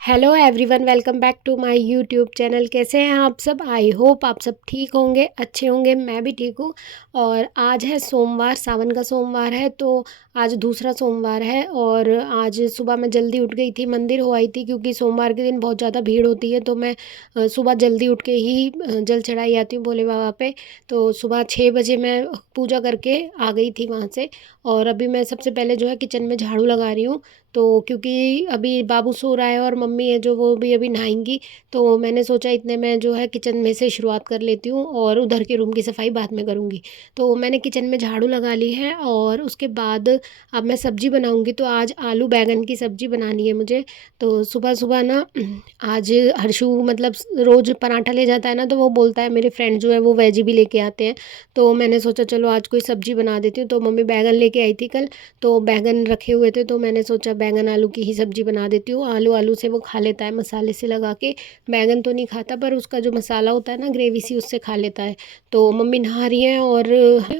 Hello everyone, welcome back to my YouTube channel. कैसे हैं आप सब? आई होप आप सब ठीक होंगे, अच्छे होंगे। मैं भी ठीक हूँ। और आज है सोमवार, सावन का सोमवार है, तो आज दूसरा सोमवार है। और आज सुबह मैं जल्दी उठ गई थी, मंदिर हो आई थी, क्योंकि सोमवार के दिन बहुत ज़्यादा भीड़ होती है। तो मैं सुबह जल्दी उठ के ही जल चढ़ाई आती हूँ भोले बाबा पे। तो सुबह 6 बजे मैं पूजा करके आ गई थी वहाँ से। और अभी मैं सबसे पहले जो है किचन में झाड़ू लगा रही हूँ। तो क्योंकि अभी बाबू सो रहा है और मम्मी है जो वो भी अभी नहाएंगी, तो मैंने सोचा इतने में जो है किचन में से शुरुआत कर लेती हूँ और उधर के रूम की सफाई बाद में करूँगी। तो मैंने किचन में झाड़ू लगा ली है और उसके बाद अब मैं सब्ज़ी बनाऊँगी। तो आज आलू बैंगन की सब्ज़ी बनानी है मुझे। तो सुबह सुबह ना आज हर्षु मतलब रोज़ पराठा ले जाता है ना, तो वो बोलता है, मेरे फ्रेंड जो है वो वेज भी लेके आते हैं। तो मैंने सोचा चलो आज कोई सब्ज़ी बना देती हूँ। तो मम्मी बैंगन लेके आई थी कल, तो बैंगन रखे हुए थे, तो मैंने सोचा बैंगन आलू की ही सब्ज़ी बना देती हूँ। आलू आलू से वो खा लेता है मसाले से लगा के। बैंगन तो नहीं खाता, पर उसका जो मसाला होता है ना ग्रेवी सी, उससे खा लेता है। तो मम्मी नहा रही हैं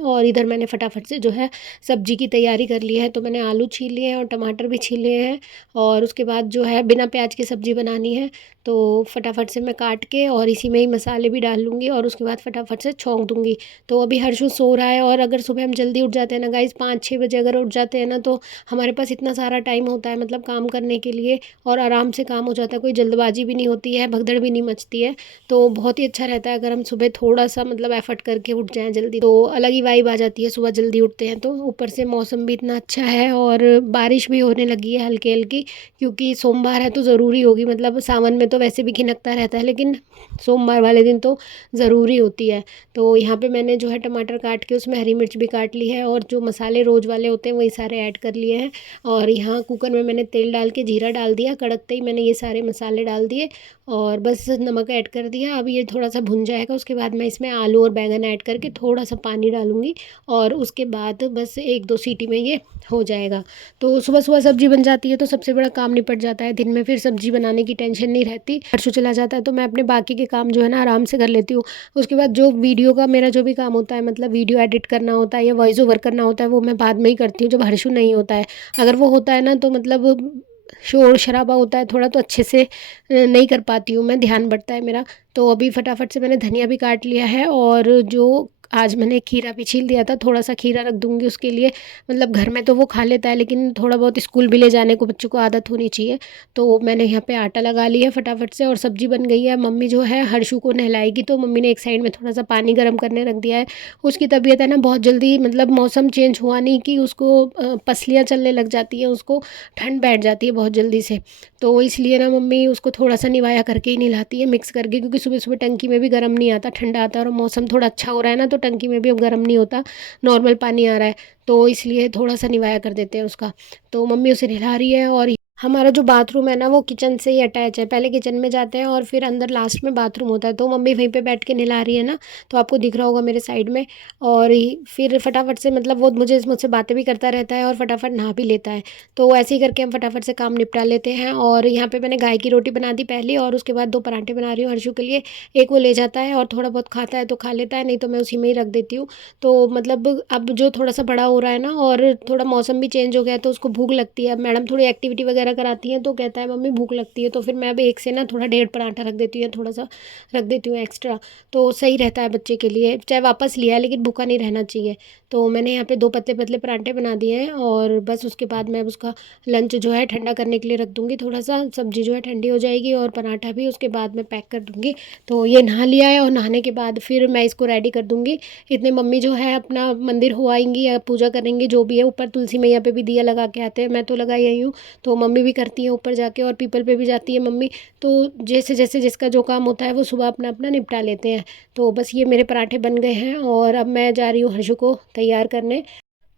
और इधर मैंने फटाफट से जो है सब्ज़ी की तैयारी कर ली है। तो मैंने आलू छील लिए हैं और टमाटर भी छील लिए हैं। और उसके बाद जो है बिना प्याज की सब्ज़ी बनानी है, तो फटाफट से मैं काट के और इसी में ही मसाले भी डाल लूँगी और उसके बाद फटाफट से छौंक दूँगी। तो अभी हर्षु सो रहा है, और अगर सुबह हम जल्दी उठ जाते हैं ना गाइज़, 5-6 बजे अगर उठ जाते हैं ना, तो हमारे पास इतना सारा टाइम होता है मतलब काम करने के लिए, और आराम से काम हो जाता है। कोई जल्दबाजी भी नहीं होती है, भगदड़ भी नहीं मचती है। तो बहुत ही अच्छा रहता है अगर हम सुबह थोड़ा सा मतलब एफर्ट करके उठ जाएं जल्दी, तो अलग ही वाइब आ जाती है सुबह जल्दी उठते हैं तो। ऊपर से मौसम भी इतना अच्छा है और बारिश भी होने लगी है हल्की हल्की, क्योंकि सोमवार है तो ज़रूरी होगी। मतलब सावन में तो वैसे भी खिनकता रहता है, लेकिन सोमवार वाले दिन तो ज़रूरी होती है। तो यहाँ पे मैंने जो है टमाटर काट के उसमें हरी मिर्च भी काट ली है, और जो मसाले रोज़ वाले होते हैं वही सारे ऐड कर लिए हैं। और यहाँ कुकर में मैंने तेल डाल के जीरा डाल दिया, कड़कते ही मैंने ये सारे मसाले डाल दिए और बस नमक ऐड कर दिया। अब ये थोड़ा सा भुन जाएगा, उसके बाद मैं इसमें आलू और बैंगन ऐड करके थोड़ा सा पानी डालूंगी, और उसके बाद बस 1-2 सीटी में ये हो जाएगा। तो सुबह सुबह सब्जी बन जाती है, तो सबसे बड़ा काम निपट जाता है। दिन में फिर सब्जी बनाने की टेंशन नहीं रहती। हर्षु चला जाता है तो मैं अपने बाकी के काम जो है ना आराम से कर लेती हूँ। उसके बाद जो वीडियो का मेरा जो भी काम होता है, मतलब वीडियो एडिट करना होता है या वॉइस ओवर करना होता है, वो मैं बाद में ही करती हूँ जब हर्षु नहीं होता है। अगर वो होता है ना तो मतलब शोर शराबा होता है थोड़ा, तो अच्छे से नहीं कर पाती हूँ मैं, ध्यान बटता है मेरा। तो अभी फटाफट से मैंने धनिया भी काट लिया है, और जो आज मैंने खीरा भी छील दिया था, थोड़ा सा खीरा रख दूँगी उसके लिए। मतलब घर में तो वो खा लेता है, लेकिन थोड़ा बहुत स्कूल भी ले जाने को बच्चों को आदत होनी चाहिए। तो मैंने यहाँ पे आटा लगा लिया है फटाफट से, और सब्जी बन गई है। मम्मी जो है हर्षु को नहलाएगी, तो मम्मी ने एक साइड में थोड़ा सा पानी गर्म करने रख दिया है। उसकी तबीयत है ना बहुत जल्दी, मतलब मौसम चेंज हुआ नहीं कि उसको पसलियाँ चलने लग जाती हैं, उसको ठंड बैठ जाती है बहुत जल्दी से। तो इसलिए ना मम्मी उसको थोड़ा सा निवाया करके ही नहलाती है, मिक्स करके, क्योंकि सुबह सुबह टंकी में भी गर्म नहीं आता, ठंडा आता है। और मौसम थोड़ा अच्छा हो रहा है ना, तो टंकी में भी अब गर्म नहीं होता, नॉर्मल पानी आ रहा है। तो इसलिए थोड़ा सा निवाया कर देते हैं उसका। तो मम्मी उसे नहला रही है। और हमारा जो बाथरूम है ना वो किचन से ही अटैच है। पहले किचन में जाते हैं और फिर अंदर लास्ट में बाथरूम होता है। तो मम्मी वहीं पे बैठ के नहला रही है ना, तो आपको दिख रहा होगा मेरे साइड में। और फिर फटाफट से मतलब वो मुझसे बातें भी करता रहता है और फटाफट नहा भी लेता है। तो ऐसे ही करके हम फटाफट से काम निपटा लेते हैं। और यहाँ पे मैंने गाय की रोटी बना दी पहले, और उसके बाद 2 पराठे बना रही हूँ हर्षु के लिए। एक वो ले जाता है और थोड़ा बहुत खाता है तो खा लेता है, नहीं तो मैं उसी में ही रख देती हूँ। तो मतलब अब जो थोड़ा सा बड़ा हो रहा है ना, और थोड़ा मौसम भी चेंज हो गया है, तो उसको भूख लगती है। अब मैडम थोड़ी एक्टिविटी वगैरह कराती हैं, तो कहता है मम्मी भूख लगती है। तो फिर मैं अब एक से ना थोड़ा 1.5 पराठा रख देती हूँ, या थोड़ा सा रख देती हूँ एक्स्ट्रा। तो सही रहता है बच्चे के लिए, चाहे वापस लिया है लेकिन भूखा नहीं रहना चाहिए। तो मैंने यहाँ पे 2 पतले पतले पराठे बना दिए हैं, और बस उसके बाद मैं अब उसका लंच जो है ठंडा करने के लिए रख दूँगी। थोड़ा सा सब्जी जो है ठंडी हो जाएगी, और पराठा भी उसके बाद में पैक कर दूँगी। तो ये नहा लिया है, और नहाने के बाद फिर मैं इसको रेडी कर दूँगी। इतने मम्मी जो है अपना मंदिर हो आएंगी या पूजा करेंगी जो भी है। ऊपर तुलसी मैया पे भी दिया लगा के आते हैं, मैं तो लगाई आई हूँ। तो मम्मी भी करती हैं ऊपर जाके, और पीपल पे भी जाती है मम्मी। तो जैसे जैसे जिसका जो काम होता है वो सुबह अपना अपना निपटा लेते हैं। तो बस ये मेरे पराठे बन गए हैं, और अब मैं जा रही हूँ हर्षु को तैयार करने।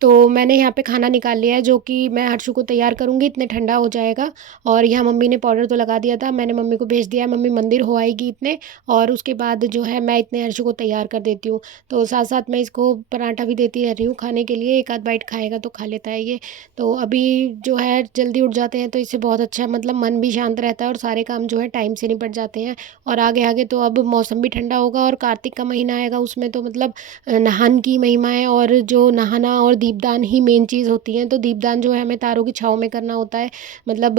तो मैंने यहाँ पे खाना निकाल लिया है, जो कि मैं हर्षु को तैयार करूँगी, इतने ठंडा हो जाएगा। और यहाँ मम्मी ने पाउडर तो लगा दिया था, मैंने मम्मी को भेज दिया है, मम्मी मंदिर हो आएगी इतने। और उसके बाद जो है मैं इतने हर्षु को तैयार कर देती हूँ। तो साथ साथ मैं इसको पराठा भी देती रह रही हूँ खाने के लिए, एक आध बाइट खाएगा तो खा लेता है ये। तो अभी जो है जल्दी उठ जाते हैं, तो इससे बहुत अच्छा मतलब मन भी शांत रहता है, और सारे काम जो है टाइम से निपट जाते हैं। और आगे आगे तो अब मौसम भी ठंडा होगा, और कार्तिक का महीना आएगा, उसमें तो मतलब नहान की महिमा है। और जो नहाना और दीपदान ही मेन चीज़ होती हैं। तो दीपदान जो है हमें तारों की छाँव में करना होता है। मतलब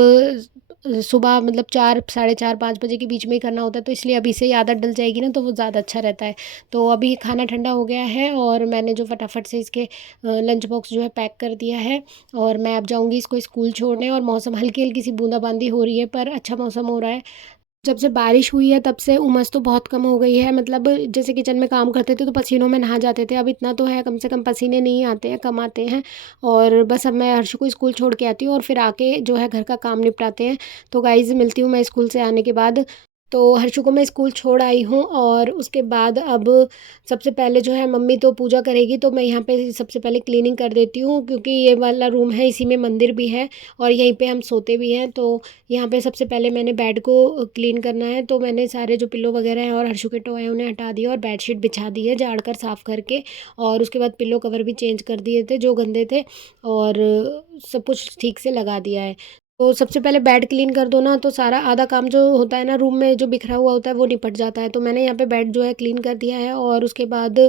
सुबह मतलब 4 साढ़े 4 5 बजे के बीच में ही करना होता है, तो इसलिए अभी से ही आदत डल जाएगी ना तो वो ज़्यादा अच्छा रहता है। तो अभी खाना ठंडा हो गया है और मैंने जो फटाफट से इसके लंच बॉक्स जो है पैक कर दिया है और मैं अब जाऊँगी इसको स्कूल छोड़ने। और मौसम हल्की-हल्की सी बूँदाबांदी हो रही है पर अच्छा मौसम हो रहा है। जब से बारिश हुई है तब से उमस तो बहुत कम हो गई है। मतलब जैसे किचन में काम करते थे तो पसीनों में नहा जाते थे, अब इतना तो है कम से कम पसीने नहीं आते हैं, कम आते हैं। और बस अब मैं हर्षु को स्कूल छोड़ के आती हूँ और फिर आके जो है घर का काम निपटाते हैं। तो गाइज़ मिलती हूँ मैं स्कूल से आने के बाद। तो हर्षु को मैं स्कूल छोड़ आई हूँ और उसके बाद अब सबसे पहले जो है मम्मी तो पूजा करेगी, तो मैं यहाँ पे सबसे पहले क्लीनिंग कर देती हूँ क्योंकि ये वाला रूम है, इसी में मंदिर भी है और यहीं पे हम सोते भी हैं। तो यहाँ पे सबसे पहले मैंने बेड को क्लीन करना है, तो मैंने सारे जो पिल्लो वगैरह हैं और हर्षु के टॉय हैं उन्हें हटा दिया और बेडशीट बिछा दी है झाड़ कर साफ़ करके। और उसके बाद पिल्लो कवर भी चेंज कर दिए थे जो गंदे थे और सब कुछ ठीक से लगा दिया है। तो सबसे पहले बेड क्लीन कर दो ना तो सारा आधा काम जो होता है ना रूम में जो बिखरा हुआ होता है वो निपट जाता है। तो मैंने यहाँ पे बेड जो है क्लीन कर दिया है और उसके बाद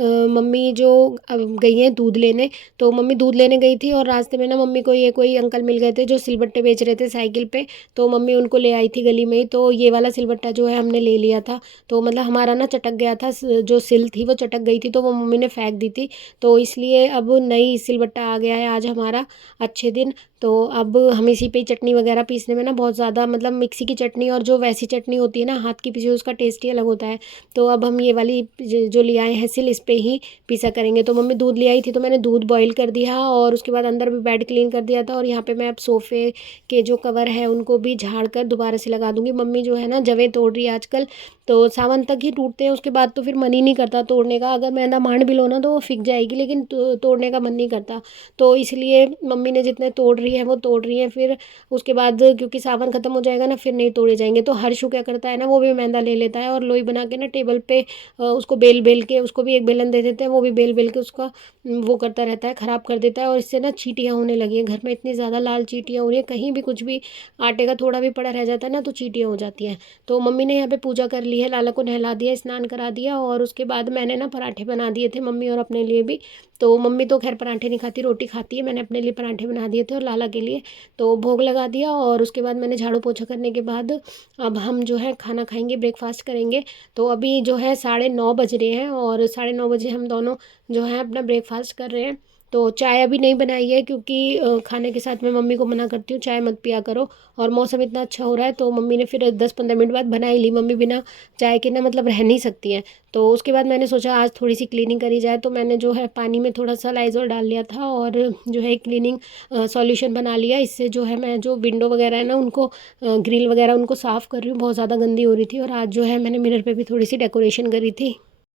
मम्मी जो गई हैं दूध लेने। तो मम्मी दूध लेने गई थी और रास्ते में ना मम्मी को ये कोई अंकल मिल गए थे जो सिलबट्टे बेच रहे थे साइकिल पे। तो मम्मी उनको ले आई थी गली में ही, तो ये वाला सिलबट्टा जो है हमने ले लिया था। तो मतलब हमारा ना चटक गया था, जो सिल थी वो चटक गई थी तो वो मम्मी ने फेंक दी थी। तो इसलिए अब नई सिलबट्टा आ गया है आज हमारा अच्छे दिन। तो अब हम इसी पे ही चटनी वगैरह पीसने में ना बहुत ज़्यादा मतलब मिक्सी की चटनी और जो वैसी चटनी होती है ना हाथ की पीसी हुई उसका टेस्ट ही अलग होता है। तो अब हम ये वाली जो ले आए हैं सिल इस पे ही पीसा करेंगे। तो मम्मी दूध ले आई थी तो मैंने दूध बॉईल कर दिया और उसके बाद अंदर भी बेड क्लीन कर दिया था और यहाँ पे मैं अब सोफ़े के जो कवर है उनको भी झाड़ कर दोबारा से लगा दूँगी। मम्मी जो है ना जवें तोड़ रही है आजकल, तो सावन तक ही टूटते हैं, उसके बाद तो फिर मन ही नहीं करता तोड़ने का। अगर मैदा मांड भी लो ना तो वो फिक जाएगी लेकिन तोड़ने का मन नहीं करता। तो इसलिए मम्मी ने जितने तोड़ रही है वो तोड़ रही है, फिर उसके बाद क्योंकि सावन ख़त्म हो जाएगा ना फिर नहीं तोड़े जाएंगे। तो हर्षु क्या करता है ना वो भी मैदा ले लेता है और लोई बना के ना टेबल पे उसको बेल बेल के उसको भी एक बेलन दे देते हैं, वो भी बेल बेल के उसका वो करता रहता है, ख़राब कर देता है। और इससे ना चींटियाँ होने लगी हैं घर में, इतनी ज़्यादा लाल चींटियाँ हो रही हैं, कहीं भी कुछ भी आटे का थोड़ा भी पड़ा रह जाता है ना तो चींटियाँ हो जाती हैं। तो मम्मी ने यहाँ पे पूजा कर ली है, लाला को नहला दिया, स्नान करा दिया और उसके बाद मैंने ना पराठे बना दिए थे मम्मी और अपने लिए भी। तो मम्मी तो खैर पराठे नहीं खाती, रोटी खाती है, मैंने अपने लिए पराठे बना दिए थे और लाला के लिए। तो भोग लगा दिया और उसके बाद मैंने झाड़ू पोछा करने के बाद अब हम जो है खाना खाएंगे, ब्रेकफास्ट करेंगे। तो अभी जो है 9:30 बज रहे हैं और 9:30 बजे हम दोनों जो है अपना ब्रेकफास्ट कर रहे हैं। तो चाय अभी नहीं बनाई है क्योंकि खाने के साथ मैं मम्मी को मना करती हूँ चाय मत पिया करो। और मौसम इतना अच्छा हो रहा है तो मम्मी ने फिर 10-15 मिनट बाद बना ही ली। मम्मी बिना चाय के ना मतलब रह नहीं सकती हैं। तो उसके बाद मैंने सोचा आज थोड़ी सी क्लीनिंग करी जाए, तो मैंने जो है पानी में थोड़ा सा लाइज़ॉल डाल लिया था और जो है क्लीनिंग सॉल्यूशन बना लिया। इससे जो है मैं जो विंडो वगैरह है ना उनको ग्रिल वगैरह उनको साफ़ कर रही हूँ, बहुत ज़्यादा गंदी हो रही थी। और आज जो है मैंने मिरर पे भी थोड़ी सी डेकोरेशन करी थी।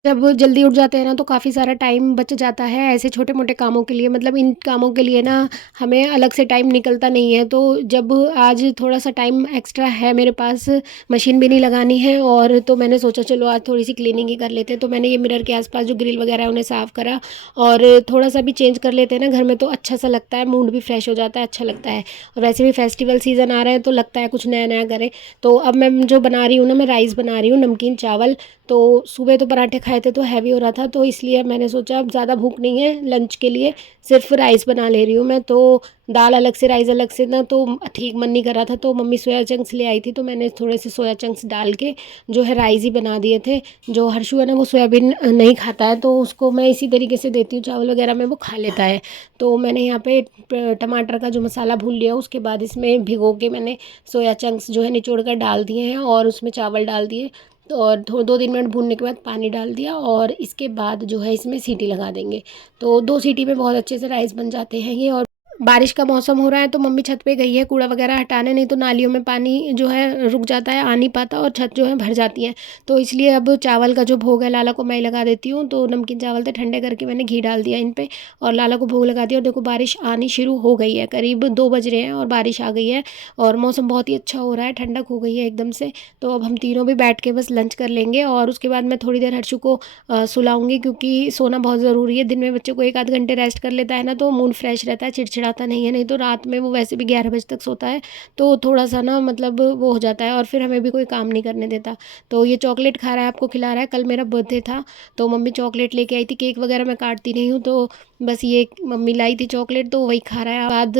जब जल्दी उठ जाते हैं ना तो काफ़ी सारा टाइम बच जाता है ऐसे छोटे-मोटे कामों के लिए। मतलब इन कामों के लिए ना हमें अलग से टाइम निकलता नहीं है। तो जब आज थोड़ा-सा टाइम एक्स्ट्रा है मेरे पास, मशीन भी नहीं लगानी है और तो मैंने सोचा चलो आज थोड़ी-सी क्लीनिंग ही कर लेते हैं। तो मैंने ये मिरर के आस-पास जो ग्रिल वगैरह है उन्हें साफ़ करा और थोड़ा-सा भी चेंज कर लेते हैं ना घर में तो अच्छा-सा लगता है, मूड भी फ्रेश हो जाता है, अच्छा लगता है। और वैसे भी फेस्टिवल सीज़न आ रहा है तो लगता है कुछ नया-नया करें। तो अब मैं जो बना रही हूँ ना, मैं राइस बना रही हूँ, नमकीन चावल। तो सुबह तो पराठे खाए थे तो हैवी हो रहा था, तो इसलिए मैंने सोचा अब ज़्यादा भूख नहीं है लंच के लिए, सिर्फ राइस बना ले रही हूँ मैं। तो दाल अलग से राइस अलग से ना तो ठीक मन नहीं कर रहा था, तो मम्मी सोया चंक्स ले आई थी तो मैंने थोड़े से सोया चंक्स डाल के जो है राइस ही बना दिए थे। जो हर्षु है ना वो सोयाबीन नहीं खाता है तो उसको मैं इसी तरीके से देती हूँ चावल वगैरह में, वो खा लेता है। तो मैंने यहाँ पे टमाटर का जो मसाला भून लिया उसके बाद इसमें भिगो के मैंने सोया चंक्स जो है निचोड़ कर डाल दिए हैं और उसमें चावल डाल दिए। तो और 2-3 मिनट भूनने के बाद पानी डाल दिया और इसके बाद जो है इसमें सीटी लगा देंगे। तो 2 सीटी में बहुत अच्छे से राइस बन जाते हैं ये। और बारिश का मौसम हो रहा है तो मम्मी छत पे गई है कूड़ा वगैरह हटाने, नहीं तो नालियों में पानी जो है रुक जाता है, आ नहीं पाता और छत जो है भर जाती है। तो इसलिए अब चावल का जो भोग है लाला को मैं ही लगा देती हूँ। तो नमकीन चावल थे, ठंडे करके मैंने घी डाल दिया इन पे और लाला को भोग लगा दिया। और देखो बारिश आनी शुरू हो गई है, करीब 2 बज रहे हैं और बारिश आ गई है और मौसम बहुत ही अच्छा हो रहा है, ठंडक हो गई है एकदम से। तो अब हम तीनों भी बैठ के बस लंच कर लेंगे और उसके बाद मैं थोड़ी देर हर्षु को सुलाऊंगी क्योंकि सोना बहुत ज़रूरी है। दिन में बच्चे को 1 आध घंटे रेस्ट कर लेता है ना तो मूड फ्रेश रहता है, चिड़चिड़ा खिलाता नहीं है, नहीं तो रात में वो वैसे भी 11 बजे तक सोता है, तो थोड़ा-सा ना मतलब वो हो जाता है और फिर हमें भी कोई काम नहीं करने देता। तो ये चॉकलेट खा रहा है, आपको खिला रहा है। कल मेरा बर्थडे था, तो मम्मी चॉकलेट लेके आई थी, केक वगैरह मैं काटती नहीं हूँ, तो बस ये मम्मी लाई थी चॉकलेट, तो वही खा रहा है। बाद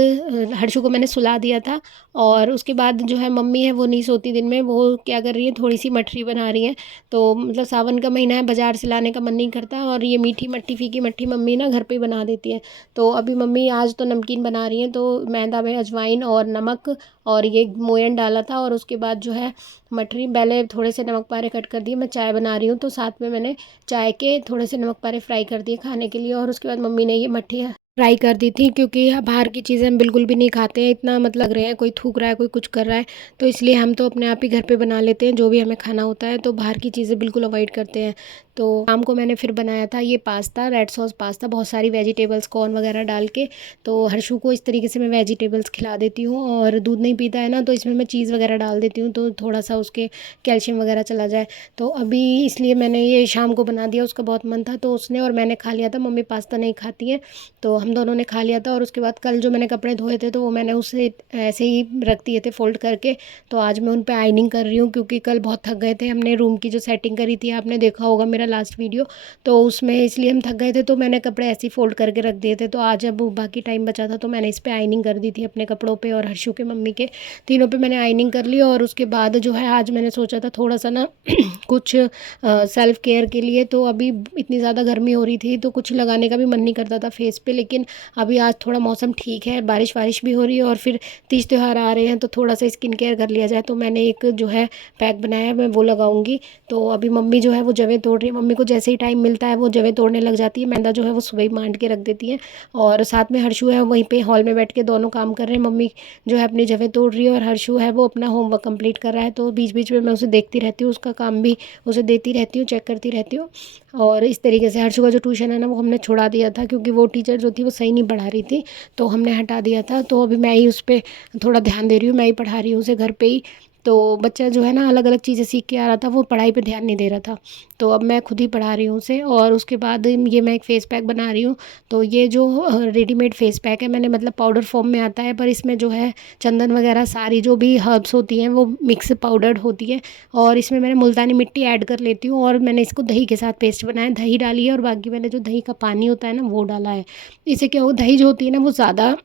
हर्षु को मैंने सुला दिया था और उसके बाद जो है मम्मी है वो नहीं सोती दिन में, वो क्या कर रही है, थोड़ी-सी मठरी बना रही हैं। तो मतलब सावन का महीना है, बाज़ार से लाने का मन नहीं करता और ये मीठी मट्ठी, फीकी मट्ठी मम्मी ना घर पे ही बना देती है। तो अभी मम्मी आज तो नमकीन बना रही हैं, तो मैदा में अजवाइन और नमक और ये मोयन डाला था और उसके बाद जो है मठरी पहले थोड़े से नमक पारे कट कर दिए। मैं चाय बना रही हूँ, तो साथ में मैंने चाय के थोड़े से नमक पारे फ्राई कर दिए खाने के लिए और उसके बाद मम्मी ने ये मट्ठी फ्राई कर दी थी, क्योंकि बाहर की चीज़ें हम बिल्कुल भी नहीं खाते हैं। इतना मत लग रहे हैं, कोई थूक रहा है, कोई कुछ कर रहा है, तो इसलिए हम तो अपने आप ही घर पे बना लेते हैं जो भी हमें खाना होता है, तो बाहर की चीज़ें बिल्कुल अवॉइड करते हैं। तो शाम को मैंने फिर बनाया था ये पास्ता, रेड सॉस पास्ता, बहुत सारी वेजिटेबल्स कॉर्न वगैरह डाल के। तो हर्षु को इस तरीके से मैं वेजिटेबल्स खिला देती हूँ और दूध नहीं पीता है ना, तो इसमें मैं चीज़ वगैरह डाल देती हूँ, तो थोड़ा सा उसके कैल्शियम वगैरह चला जाए। तो अभी इसलिए मैंने ये शाम को बना दिया, उसका बहुत मन था तो उसने और मैंने खा लिया था। मम्मी पास्ता नहीं खाती है, तो हम दोनों ने खा लिया था। और उसके बाद कल जो मैंने कपड़े धोए थे, तो वो मैंने उसे ऐसे ही रख दिए थे फ़ोल्ड करके। तो आज मैं उन पे आयरनिंग कर रही हूँ, क्योंकि कल बहुत थक गए थे। हमने रूम की जो सेटिंग करी थी, आपने देखा होगा मेरा लास्ट वीडियो, तो उसमें इसलिए हम थक गए थे, तो मैंने कपड़े ऐसे ही फ़ोल्ड करके रख दिए थे। तो आज जब बाकी टाइम बचा था, तो मैंने इस पे आयरनिंग कर दी थी अपने कपड़ों पे और हर्षु के मम्मी के, तीनों पे मैंने आयरनिंग कर ली। और उसके बाद जो है आज मैंने सोचा था थोड़ा-सा ना कुछ सेल्फ़ केयर के लिए, तो अभी इतनी ज़्यादा गर्मी हो रही थी, तो कुछ लगाने का भी मन नहीं करता था फेस पे। लेकिन अभी आज थोड़ा मौसम ठीक है, बारिश-वारिश भी हो रही है और फिर तीज त्योहार आ रहे हैं, तो थोड़ा-सा स्किन केयर कर लिया जाए। तो मैंने एक जो है पैक बनाया है, मैं वो लगाऊँगी। तो अभी मम्मी जो है वो जवें तोड़ रही है। मम्मी को जैसे ही टाइम मिलता है वो जवें तोड़ने लग जाती है। मैदा जो है वो सुबह ही मांड के रख देती है और साथ में हर्षु है, वहीं पे हॉल में बैठ के दोनों काम कर रहे हैं। मम्मी जो है अपनी जवें तोड़ रही है और हर्षु है वो अपना होमवर्क कंप्लीट कर रहा है। तो बीच-बीच में मैं उसे देखती रहती हूँ, उसका काम भी उसे देती रहती हूँ, चेक करती रहती हूँ। और इस तरीके से हर्षु का जो ट्यूशन है ना, वो हमने छुड़ा दिया था, क्योंकि वो टीचर जो थी वो सही नहीं पढ़ा रही थी, तो हमने हटा दिया था। तो अभी मैं ही उस पे थोड़ा ध्यान दे रही हूँ, मैं ही पढ़ा रही हूँ उसे घर पे ही। तो बच्चा जो है ना अलग-अलग चीज़ें सीख के आ रहा था, वो पढ़ाई पे ध्यान नहीं दे रहा था। तो अब मैं खुद ही पढ़ा रही हूँ उसे। और उसके बाद ये मैं एक फ़ेस पैक बना रही हूँ। तो ये जो रेडीमेड फ़ेस पैक है, मैंने मतलब पाउडर फ़ॉर्म में आता है, पर इसमें जो है चंदन वगैरह सारी जो भी हर्ब्स होती हैं वो मिक्स पाउडर्ड होती है। और इसमें मैंने मुल्तानी मिट्टी ऐड कर लेती हूँ और मैंने इसको दही के साथ पेस्ट बनाया है। दही डाली है और बाकी मैंने जो दही का पानी होता है ना वो डाला है। इससे क्या हो, दही जो होती है ना वो ज़्यादा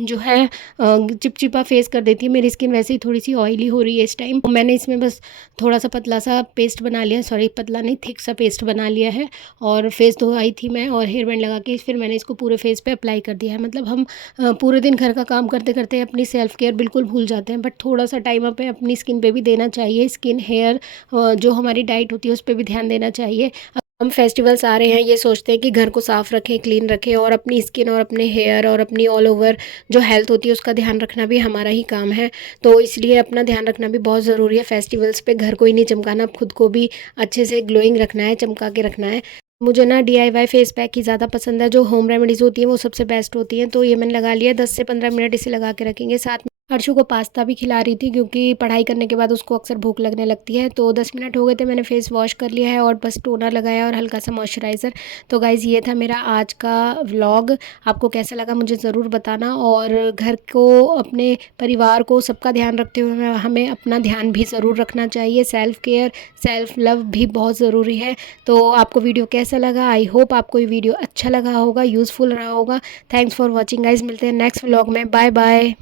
जो है चिपचिपा फेस कर देती है। मेरी स्किन वैसे ही थोड़ी-सी ऑयली हो रही है इस टाइम। मैंने इसमें बस थोड़ा-सा पतला सा पेस्ट बना लिया, सॉरी पतला नहीं, थिक सा पेस्ट बना लिया है। और फेस धोई थी मैं और हेयर बैंड लगा के फिर मैंने इसको पूरे फेस पे अप्लाई कर दिया है। मतलब हम पूरे दिन घर का काम करते-करते अपनी सेल्फ केयर बिल्कुल भूल जाते हैं, बट थोड़ा-सा टाइम हमें अपनी स्किन पे भी देना चाहिए। स्किन, हेयर, जो हमारी डाइट होती है उस पे भी ध्यान देना चाहिए। हम फेस्टिवल्स आ रहे हैं, ये सोचते हैं कि घर को साफ़ रखें, क्लीन रखें और अपनी स्किन और अपने हेयर और अपनी ऑल ओवर जो हेल्थ होती है उसका ध्यान रखना भी हमारा ही काम है। तो इसलिए अपना ध्यान रखना भी बहुत ज़रूरी है। फेस्टिवल्स पे घर को ही नहीं चमकाना, खुद को भी अच्छे से ग्लोइंग रखना है, चमका के रखना है। मुझे ना डीआईवाई फेस पैक ही ज़्यादा पसंद है, जो होम रेमेडीज़ होती हैं वो सबसे बेस्ट होती हैं। तो ये मैंने लगा लिया, 10 से 15 मिनट इसे लगा के रखेंगे। साथ में हर्षु को पास्ता भी खिला रही थी, क्योंकि पढ़ाई करने के बाद उसको अक्सर भूख लगने लगती है। तो 10 मिनट हो गए थे, मैंने फेस वॉश कर लिया है और बस टोनर लगाया और हल्का सा मॉइस्चराइज़र। तो गाइज़ ये था मेरा आज का व्लॉग। आपको कैसा लगा मुझे ज़रूर बताना। और घर को, अपने परिवार को, सबका ध्यान रखते हुए हमें अपना ध्यान भी ज़रूर रखना चाहिए। सेल्फ़ केयर, सेल्फ़ लव भी बहुत ज़रूरी है। तो आपको वीडियो कैसा लगा? आई होप आपको ये वीडियो अच्छा लगा होगा, यूज़फुल रहा होगा। Thanks for watching guys. मिलते हैं नेक्स्ट व्लॉग में। Bye bye.